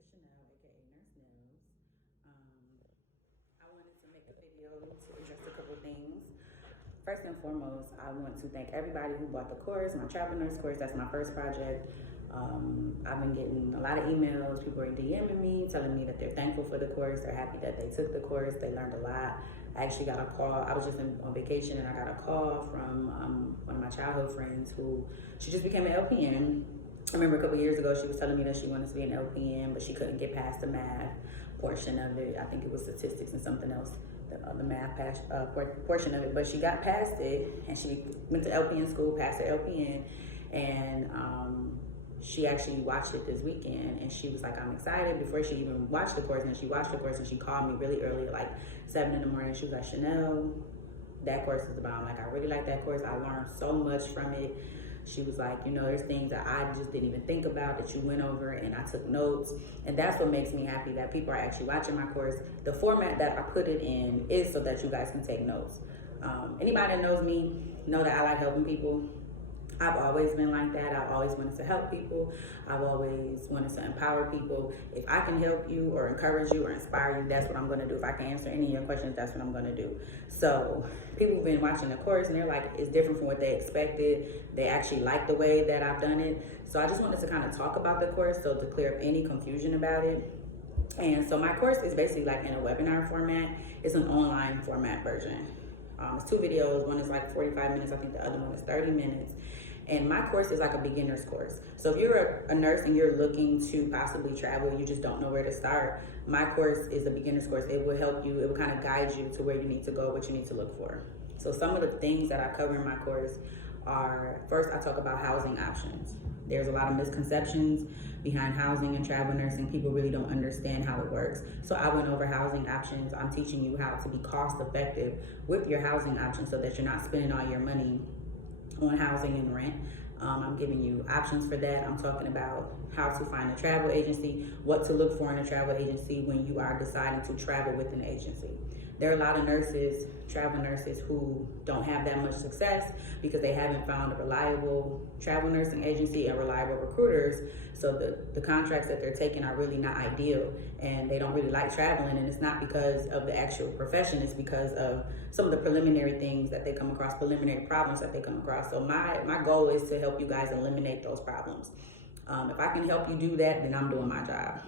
is Chanel, aka Nurse Nelz. I wanted to make a video to address a couple things. First and foremost, I want to thank everybody who bought the course, my travel nurse course. That's my first project. I've been getting a lot of emails. People are DMing me, telling me that they're thankful for the course. They're happy that they took the course. They learned a lot. I actually got a call. I was just on vacation and I got a call from one of my childhood friends who, she just became an LPN. I remember a couple years ago, she was telling me that she wanted to be an LPN, but she couldn't get past the math portion of it. I think it was statistics and something else, the math portion of it. But she got past it, and she went to LPN school, passed her LPN, and she actually watched it this weekend, and she was like, I'm excited, before she even watched the course. And she watched the course, and she called me really early, like 7 in the morning. She was like, Chanel, that course is about, I'm like, I really like that course. I learned so much from it. She was like, you know, there's things that I just didn't even think about that you went over, and I took notes. And that's what makes me happy, that people are actually watching my course. The format that I put it in is so that you guys can take notes. Anybody that knows me know that I like helping people. I've always been like that. I've always wanted to help people. I've always wanted to empower people. If I can help you or encourage you or inspire you, that's what I'm gonna do. If I can answer any of your questions, that's what I'm gonna do. So people have been watching the course and they're like, it's different from what they expected. They actually like the way that I've done it. So I just wanted to kind of talk about the course, so to clear up any confusion about it. And so my course is basically like in a webinar format. It's an online format version. It's 2 videos. One is like 45 minutes. I think the other one is 30 minutes. And my course is like a beginner's course. So if you're a nurse and you're looking to possibly travel, you just don't know where to start, my course is a beginner's course. It will help you, it will kind of guide you to where you need to go, what you need to look for. So some of the things that I cover in my course are, first, I talk about housing options. There's a lot of misconceptions behind housing and travel nursing. People really don't understand how it works. So I went over housing options. I'm teaching you how to be cost effective with your housing options so that you're not spending all your money on housing and rent. I'm giving you options for that. I'm talking about how to find a travel agency, what to look for in a travel agency when you are deciding to travel with an agency. There are a lot of nurses, travel nurses, who don't have that much success because they haven't found a reliable travel nursing agency and reliable recruiters. So the contracts that they're taking are really not ideal, and they don't really like traveling. And it's not because of the actual profession, it's because of some of the preliminary things that they come across, preliminary problems that they come across. So my goal is to help you guys eliminate those problems. If I can help you do that, then I'm doing my job.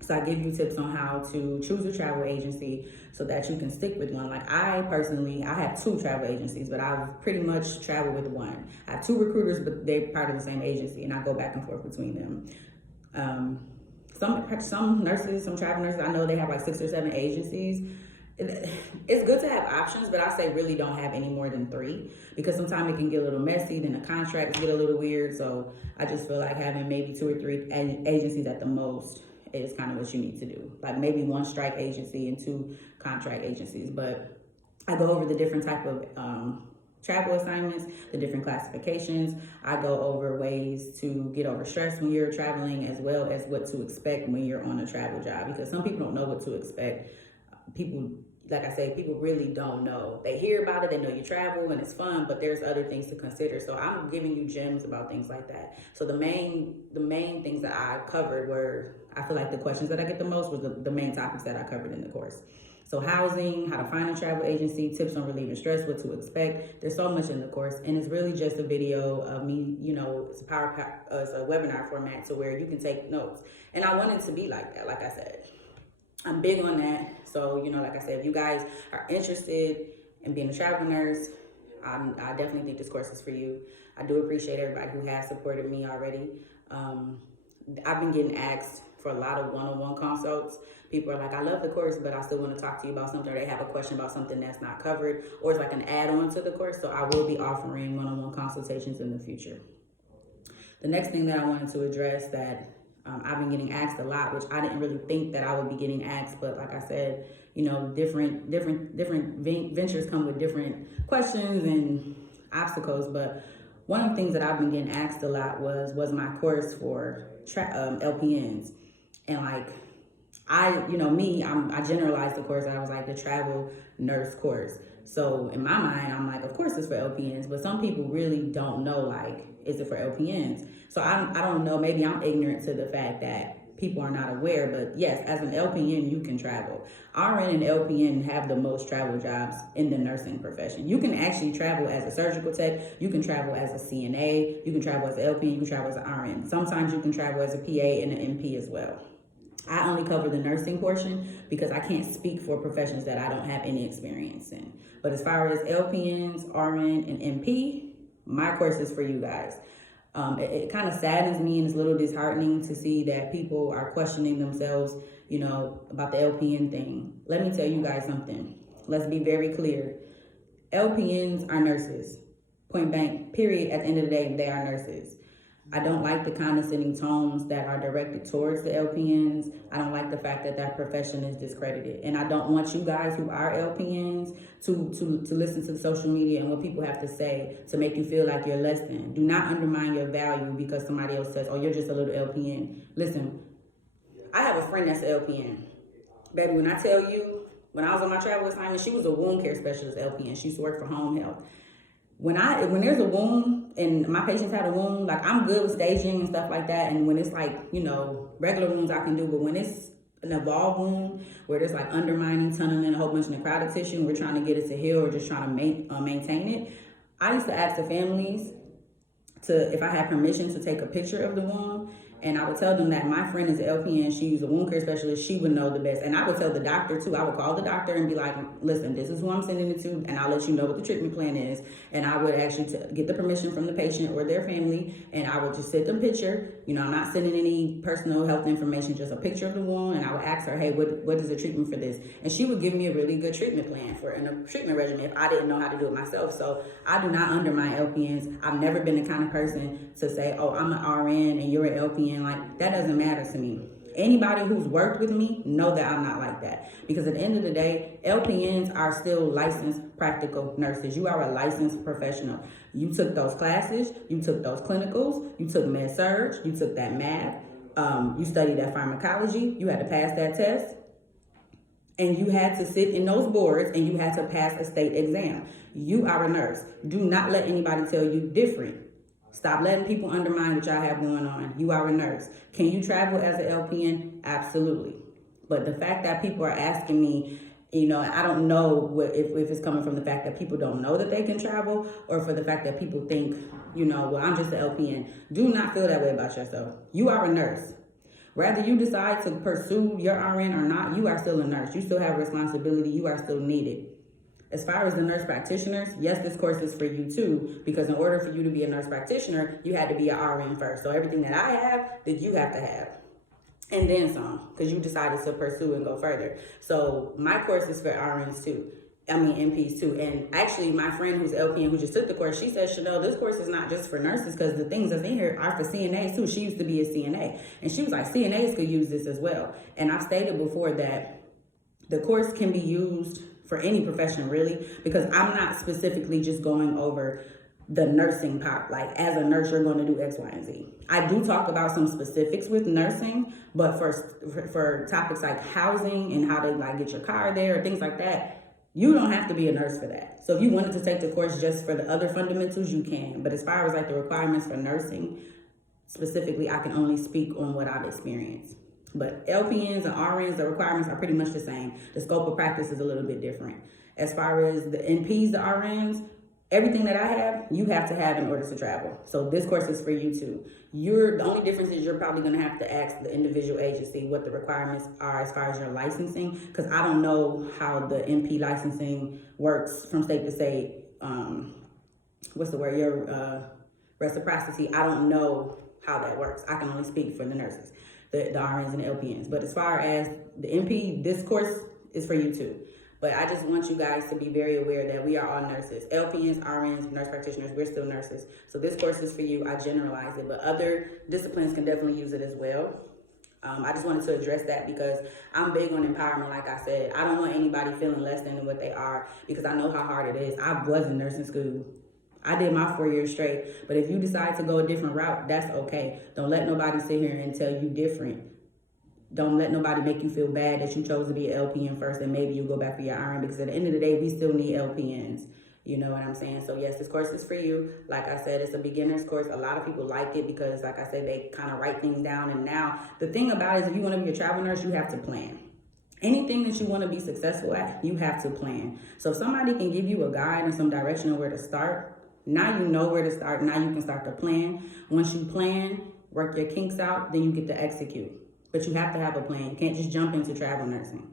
So I give you tips on how to choose a travel agency so that you can stick with one. Like I have 2 travel agencies, but I've pretty much traveled with one. I have 2 recruiters, but they're part of the same agency, and I go back and forth between them. Some nurses, some travel nurses, I know they have like 6 or 7 agencies. It's good to have options, but I say really don't have any more than 3, because sometimes it can get a little messy, then the contracts get a little weird. So I just feel like having maybe 2 or 3 agencies at the most is kind of what you need to do. Like maybe 1 strike agency and 2 contract agencies. But I go over the different type of travel assignments, the different classifications. I go over ways to get over stress when you're traveling, as well as what to expect when you're on a travel job, because some people don't know what to expect. People, like I say, people really don't know. They hear about it, they know you travel and it's fun, but there's other things to consider. So I'm giving you gems about things like that. So the main things that I covered were, I feel like the questions that I get the most was the main topics that I covered in the course. So housing, how to find a travel agency, tips on relieving stress, what to expect. There's so much in the course, and it's really just a video of me, you know, it's a webinar format to where you can take notes. And I want it to be like that, like I said. I'm big on that. So, you know, like I said, if you guys are interested in being a travel nurse, I definitely think this course is for you. I do appreciate everybody who has supported me already. I've been getting asked for a lot of one-on-one consults. People are like, I love the course, but I still want to talk to you about something, or they have a question about something that's not covered, or it's like an add-on to the course. So I will be offering one-on-one consultations in the future. The next thing that I wanted to address that I've been getting asked a lot, which I didn't really think that I would be getting asked, but like I said, you know, different ventures come with different questions and obstacles. But one of the things that I've been getting asked a lot was my course for LPNs. And like, I generalized the course. I was like, the travel nurse course. So in my mind, I'm like, of course it's for LPNs, but some people really don't know, like, is it for LPNs? So I don't know, maybe I'm ignorant to the fact that people are not aware, but yes, as an LPN, you can travel. RN and LPN have the most travel jobs in the nursing profession. You can actually travel as a surgical tech, you can travel as a CNA, you can travel as an LPN, you can travel as an RN. Sometimes you can travel as a PA and an MP as well. I only cover the nursing portion because I can't speak for professions that I don't have any experience in. But as far as LPNs, RN, and MP, my course is for you guys. It kind of saddens me and it's a little disheartening to see that people are questioning themselves, you know, about the LPN thing. Let me tell you guys something. Let's be very clear. LPNs are nurses. Point blank, period. At the end of the day, they are nurses. I don't like the condescending tones that are directed towards the LPNs. I don't like the fact that that profession is discredited. And I don't want you guys who are LPNs to listen to the social media and what people have to say to make you feel like you're less than. Do not undermine your value because somebody else says, oh, you're just a little LPN. Listen, I have a friend that's an LPN. Baby, when I tell you, when I was on my travel assignment, she was a wound care specialist LPN. She used to work for home health. When there's a wound and my patients had a wound, like I'm good with staging and stuff like that. And when it's like, you know, regular wounds I can do, but when it's an evolved wound where there's like undermining, tunneling, a whole bunch of necrotic tissue, and we're trying to get it to heal or just trying to maintain it, I used to ask the families if I had permission to take a picture of the wound. And I would tell them that my friend is an LPN, she's a wound care specialist, she would know the best. And I would tell the doctor too, I would call the doctor and be like, listen, this is who I'm sending it to, and I'll let you know what the treatment plan is. And I would actually get the permission from the patient or their family, and I would just send them a picture. You know, I'm not sending any personal health information, just a picture of the wound, and I would ask her, hey, what is the treatment for this? And she would give me a really good treatment plan and a treatment regimen if I didn't know how to do it myself. So I do not undermine LPNs. I've never been the kind of person to say, oh, I'm an RN and you're an LPN. Like, that doesn't matter to me. Anybody who's worked with me know that I'm not like that. Because at the end of the day, LPNs are still licensed practical nurses. You are a licensed professional. You took those classes, you took those clinicals, you took med surg, you took that math, you studied that pharmacology, you had to pass that test, and you had to sit in those boards and you had to pass a state exam. You are a nurse. Do not let anybody tell you different. Stop letting people undermine what y'all have going on. You are a nurse. Can you travel as an LPN? Absolutely. But the fact that people are asking me, you know, I don't know if it's coming from the fact that people don't know that they can travel or for the fact that people think, you know, well, I'm just an LPN. Do not feel that way about yourself. You are a nurse. Whether you decide to pursue your RN or not, you are still a nurse. You still have responsibility. You are still needed. As far as the nurse practitioners, yes, this course is for you too, because in order for you to be a nurse practitioner, you had to be an RN first. So everything that I have, that you have to have. And then some, because you decided to pursue and go further. So my course is for RNs too. MPs too. And actually my friend who's LPN who just took the course, she said, Chanel, this course is not just for nurses because the things that's in here are for CNAs too. She used to be a CNA. And she was like, CNAs could use this as well. And I've stated before that the course can be used for any profession really, because I'm not specifically just going over the nursing part. Like as a nurse, you're going to do X, Y, and Z. I do talk about some specifics with nursing, but for topics like housing and how to like get your car there, things like that, you don't have to be a nurse for that. So if you wanted to take the course just for the other fundamentals, you can. But as far as like the requirements for nursing, specifically, I can only speak on what I've experienced. But LPNs and RNs, the requirements are pretty much the same. The scope of practice is a little bit different. As far as the NPs, the RNs, everything that I have, you have to have in order to travel. So this course is for you too. The only difference is you're probably gonna have to ask the individual agency what the requirements are as far as your licensing, because I don't know how the NP licensing works from state to state. Your reciprocity. I don't know how that works. I can only speak for the nurses. The RNs and the LPNs. But as far as the NP, this course is for you too. But I just want you guys to be very aware that we are all nurses. LPNs, RNs, nurse practitioners, we're still nurses. So this course is for you. I generalize it, but other disciplines can definitely use it as well. I just wanted to address that because I'm big on empowerment, like I said. I don't want anybody feeling less than what they are because I know how hard it is. I was in nursing school. I did my 4 years straight, but if you decide to go a different route, that's okay. Don't let nobody sit here and tell you different. Don't let nobody make you feel bad that you chose to be an LPN first and maybe you go back for your RN, because at the end of the day, we still need LPNs. You know what I'm saying? So yes, this course is for you. Like I said, it's a beginner's course. A lot of people like it because, like I said, they kind of write things down. And now the thing about it is, if you want to be a travel nurse, you have to plan. Anything that you want to be successful at, you have to plan. So if somebody can give you a guide and some direction on where to start, now you know where to start. Now you can start to plan. Once you plan, work your kinks out, then you get to execute. But you have to have a plan. You can't just jump into travel nursing.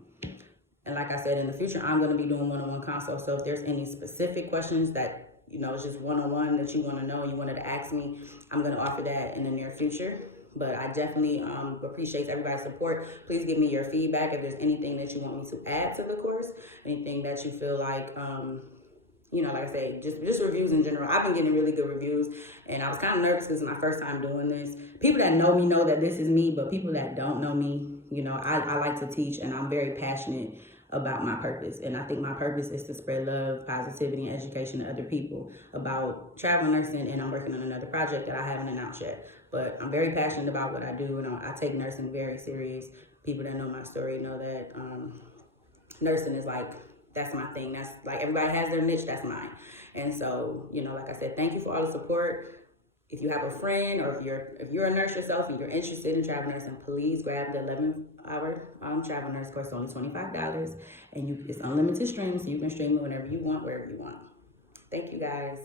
And like I said, in the future, I'm going to be doing one-on-one consults. So if there's any specific questions that, you know, it's just one-on-one that you want to know and you wanted to ask me, I'm going to offer that in the near future. But I definitely appreciate everybody's support. Please give me your feedback if there's anything that you want me to add to the course, anything that you feel like, you know, like I say, just reviews in general. I've been getting really good reviews, and I was kind of nervous because it's my first time doing this. People that know me know that this is me, but people that don't know me, you know, I like to teach, and I'm very passionate about my purpose. And I think my purpose is to spread love, positivity, and education to other people about travel nursing, and I'm working on another project that I haven't announced yet. But I'm very passionate about what I do, and I take nursing very serious. People that know my story know that nursing is like, that's my thing. That's like, everybody has their niche, that's mine. And so, you know, like I said, thank you for all the support. If you have a friend, or if you're a nurse yourself and you're interested in travel nursing, please grab the 11-hour travel nurse course. Only $25, and it's unlimited streams, so you can stream it whenever you want, wherever you want. Thank you, guys.